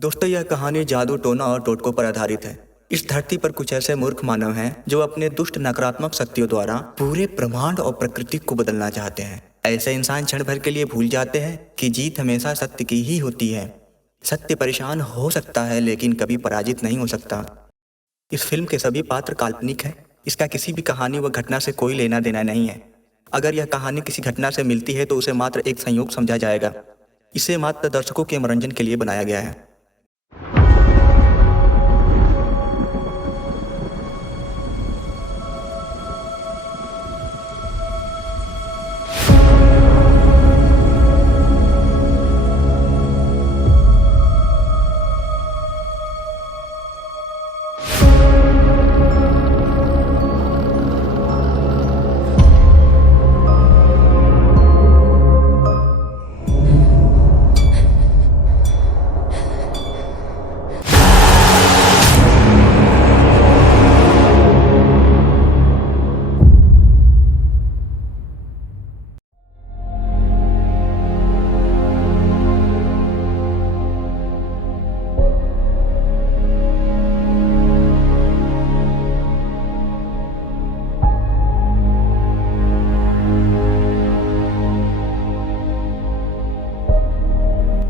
दोस्तों, यह कहानी जादू, टोना और टोटकों पर आधारित है। इस धरती पर कुछ ऐसे मूर्ख मानव हैं जो अपने दुष्ट नकारात्मक शक्तियों द्वारा पूरे ब्रह्मांड और प्रकृति को बदलना चाहते हैं। ऐसे इंसान क्षण भर के लिए भूल जाते हैं कि जीत हमेशा सत्य की ही होती है। सत्य परेशान हो सकता है लेकिन कभी पराजित नहीं हो सकता। इस फिल्म के सभी पात्र काल्पनिक हैं। इसका किसी भी कहानी व घटना से कोई लेना देना नहीं है। अगर यह कहानी किसी घटना से मिलती है तो उसे मात्र एक संयोग समझा जाएगा। इसे मात्र दर्शकों के मनोरंजन के लिए बनाया गया है।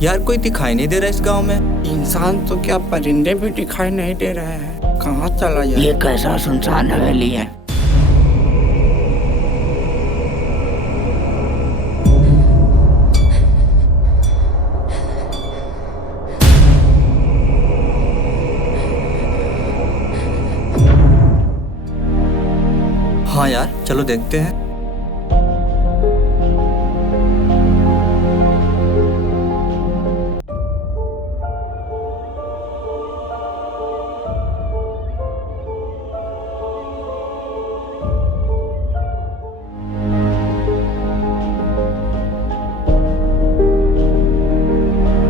यार, कोई दिखाई नहीं दे रहा इस गांव में। इंसान तो क्या परिंदे भी दिखाई नहीं दे रहे हैं। कहाँ चला जाए? ये कैसा सुनसान हवेली है। हाँ यार, चलो देखते हैं।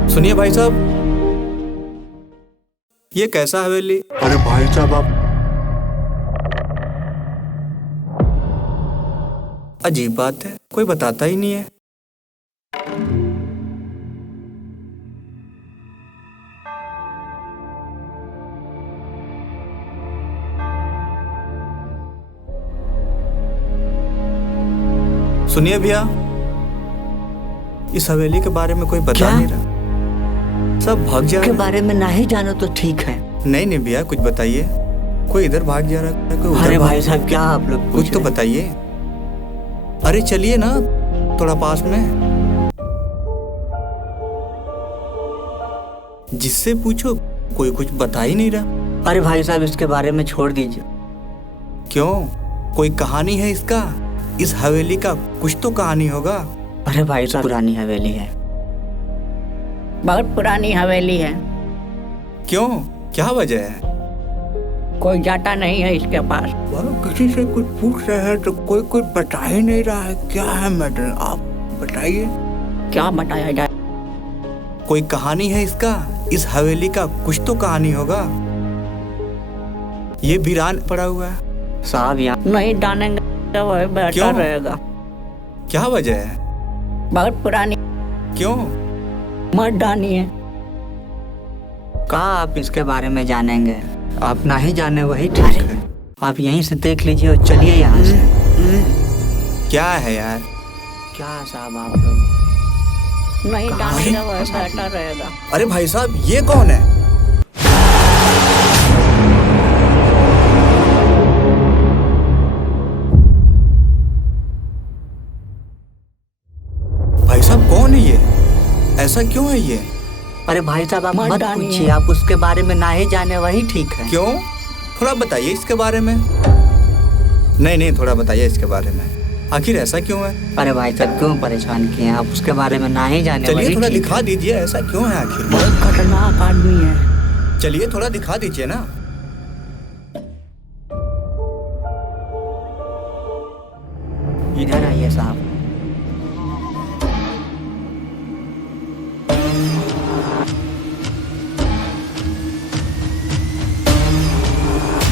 सुनिए भाई साहब, ये कैसा हवेली? अरे भाई साहब, आप अजीब बात है, कोई बताता ही नहीं है। सुनिए भैया, इस हवेली के बारे में कोई बता क्या? नहीं रहा। सब भाग जा के रहे बारे में ना ही जानो तो ठीक है। हैं। नहीं भैया, कुछ बताइए। कोई इधर भाग जा रहा है, कोई उधर अरे भाग- भाई साहब, क्या आप लोग कुछ तो बताइए। अरे चलिए ना, थोड़ा पास में। जिससे पूछो कोई कुछ बता ही नहीं रहा। अरे भाई साहब, इसके बारे में छोड़ दीजिए। क्यों? कोई कहानी है इसका? इस हवेली का कुछ तो कहानी होगा। अरे भाई साहब, पुरानी हवेली है, बहुत पुरानी हवेली है। क्यों? क्या वजह है? कोई जाता नहीं है इसके पास। किसी से कुछ पूछ रहे हैं तो कोई कुछ बता ही नहीं रहा है। क्या है मैटर? आप बताइए। क्या बताया जाए? कोई कहानी है इसका? इस हवेली का कुछ तो कहानी होगा। ये वीरान पड़ा हुआ है। साहब यहाँ नहीं डालेंगे तो वही बेहतर क्यों? रहेगा। क्या वजह है? बहुत पुरानी, क्यों? मत डालिए। कहा आप इसके बारे में जानेंगे? आप ना ही जाने वही ठीक है। आप यहीं से देख लीजिए और चलिए यहाँ से। क्या है यार? क्या साहब आप लोग? नहीं कहाँ डालेंगे है? वही बेहतर रहेगा। अरे भाई साहब, ये कौन है? भाई साहब, कौन है ये? ऐसा क्यों है ये? अरे भाई साहब, आप मत मत डालिए। पूछिए। आप उसके बारे में ना ही जाने वही ठीक है। क्यों? थोड़ा बताइए इसके बारे में। नहीं, थोड़ा बताइए इसके बारे में। आखिर ऐसा क्यों है? अरे भाई साहब, क्यों परेशान किए हैं? आप उसके बारे में ना ही जाने चलिए वही थोड़ा ठीक दिखा दीजिए, ऐसा क्यों है आखिर? बहुत खतरनाक आदमी है। चलिए थोड़ा दिखा दीजिए ना। है। इधर आइए साहब।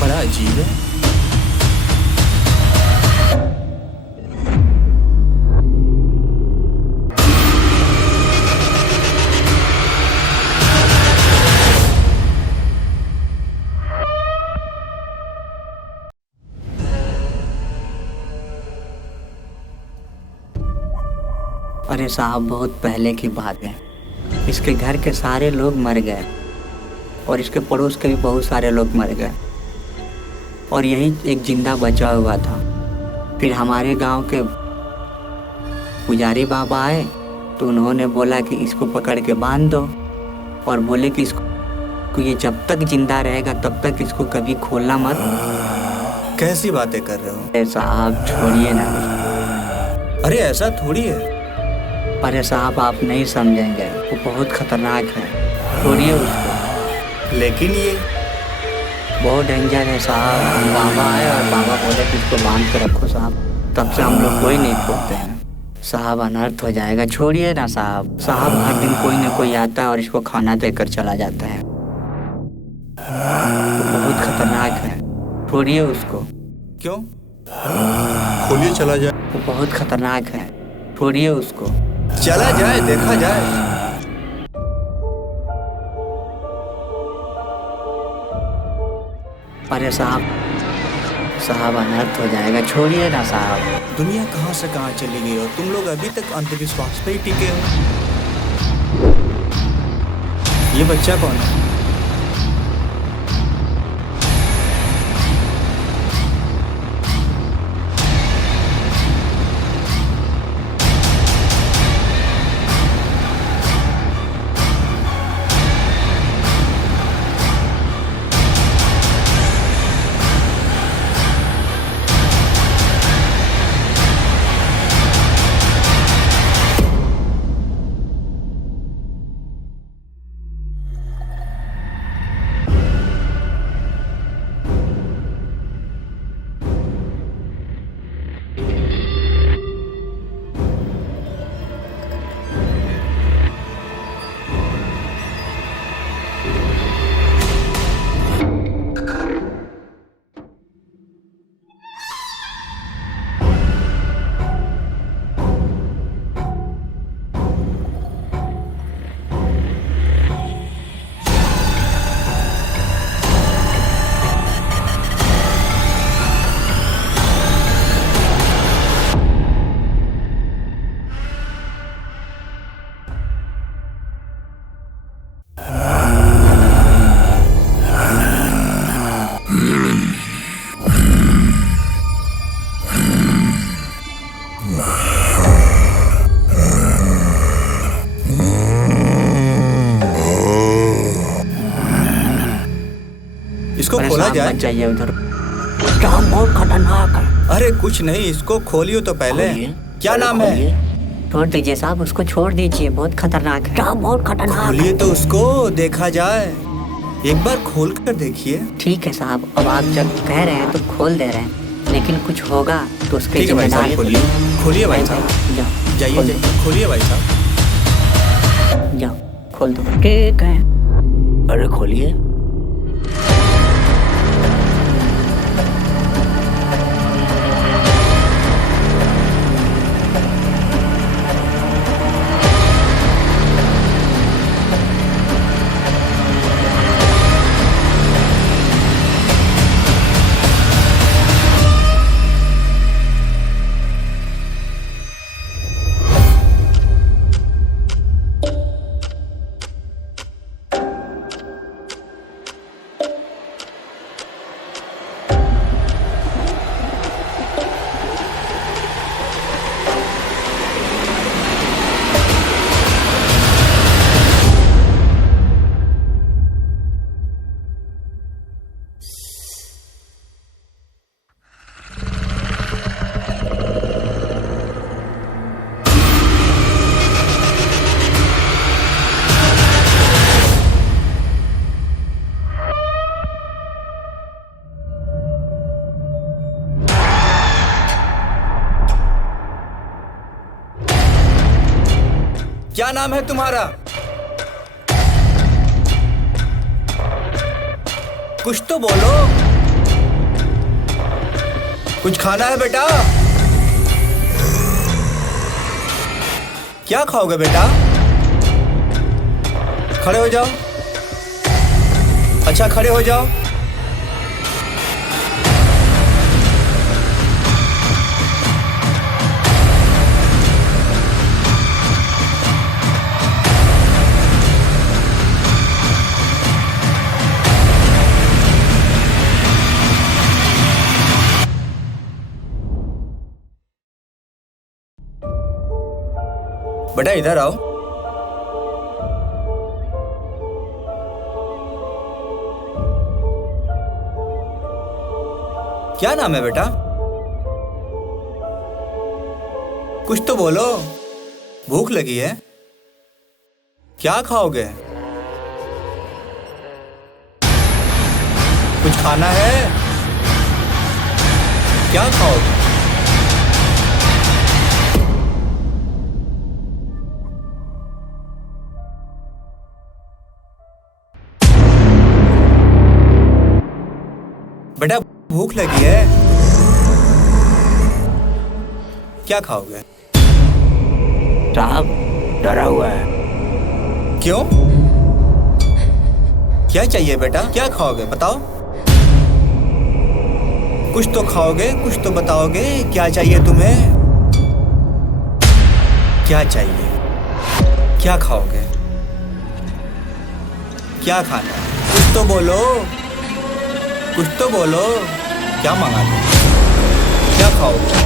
बड़ा अजीब है। अरे साहब, बहुत पहले की बात है। इसके घर के सारे लोग मर गए और इसके पड़ोस के भी बहुत सारे लोग मर गए और यही एक जिंदा बचा हुआ था। फिर हमारे गांव के पुजारी बाबा आए तो उन्होंने बोला कि इसको पकड़ के बांध दो और बोले कि इसको ये जब तक जिंदा रहेगा तब तक इसको कभी खोलना मत। कैसी बातें कर रहे हो? अरे साहब छोड़िए ना। अरे ऐसा थोड़ी है। अरे साहब आप नहीं समझेंगे, वो बहुत खतरनाक है, छोड़िए उसको। लेकिन ये बहुत डेंजर है साहब। बाबा आए और बाबा बोले कि इसको बांध के रखो साहब। तब से हम लोग कोई नहीं खोलते हैं साहब, अनर्थ हो जाएगा। छोड़िए ना साहब। साहब हर दिन कोई ना कोई आता है और इसको खाना देकर चला जाता है। वो बहुत खतरनाक है, छोड़िए उसको। क्यों? खोलिए, चला जाए। वो बहुत खतरनाक है, छोड़िए उसको। चला जाए, देखा जाए। अरे साहब अनर्थ हो जाएगा, छोड़िए ना साहब। दुनिया कहाँ से कहाँ चली गई और तुम लोग अभी तक अंधविश्वास पे ही टिके हो। ये बच्चा कौन है? इसको खोला जाए। मत जाइए उधर। काम बहुत खतरनाक है। अरे कुछ नहीं, इसको खोलियो तो पहले। क्या नाम है? छोड़ दीजिए साहब, उसको छोड़ दीजिए, बहुत खतरनाक है। काम बहुत खतरनाक है। खोलिए तो उसको, देखा जाए। एक बार खोल कर देखिए। ठीक है साहब, अब आप जब कह रहे हैं तो खोल दे रहे हैं, लेकिन कुछ होगा तो उसके ठीक है भाई साहब, खोलिए। खोलिए भाई साहब, जाओ जाइए खोल जाइए। खोलिए भाई साहब। दो, जाओ खोल दो। ठीक है। अरे खोलिए। क्या नाम है तुम्हारा? कुछ तो बोलो। कुछ खाना है बेटा? क्या खाओगे बेटा? खड़े हो जाओ। अच्छा खड़े हो जाओ। बेटा इधर आओ। क्या नाम है बेटा? कुछ तो बोलो, भूख लगी है। क्या खाओगे? कुछ खाना है? क्या खाओगे? बेटा भूख लगी है, क्या खाओगे? साहब डरा हुआ है। क्यों? क्या चाहिए बेटा? क्या खाओगे बताओ? कुछ तो खाओगे, कुछ तो बताओगे। क्या चाहिए तुम्हें? क्या चाहिए? क्या खाओगे? क्या खाना है? कुछ तो बोलो, कुछ तो बोलो। क्या मंगा लो? क्या खाओगे?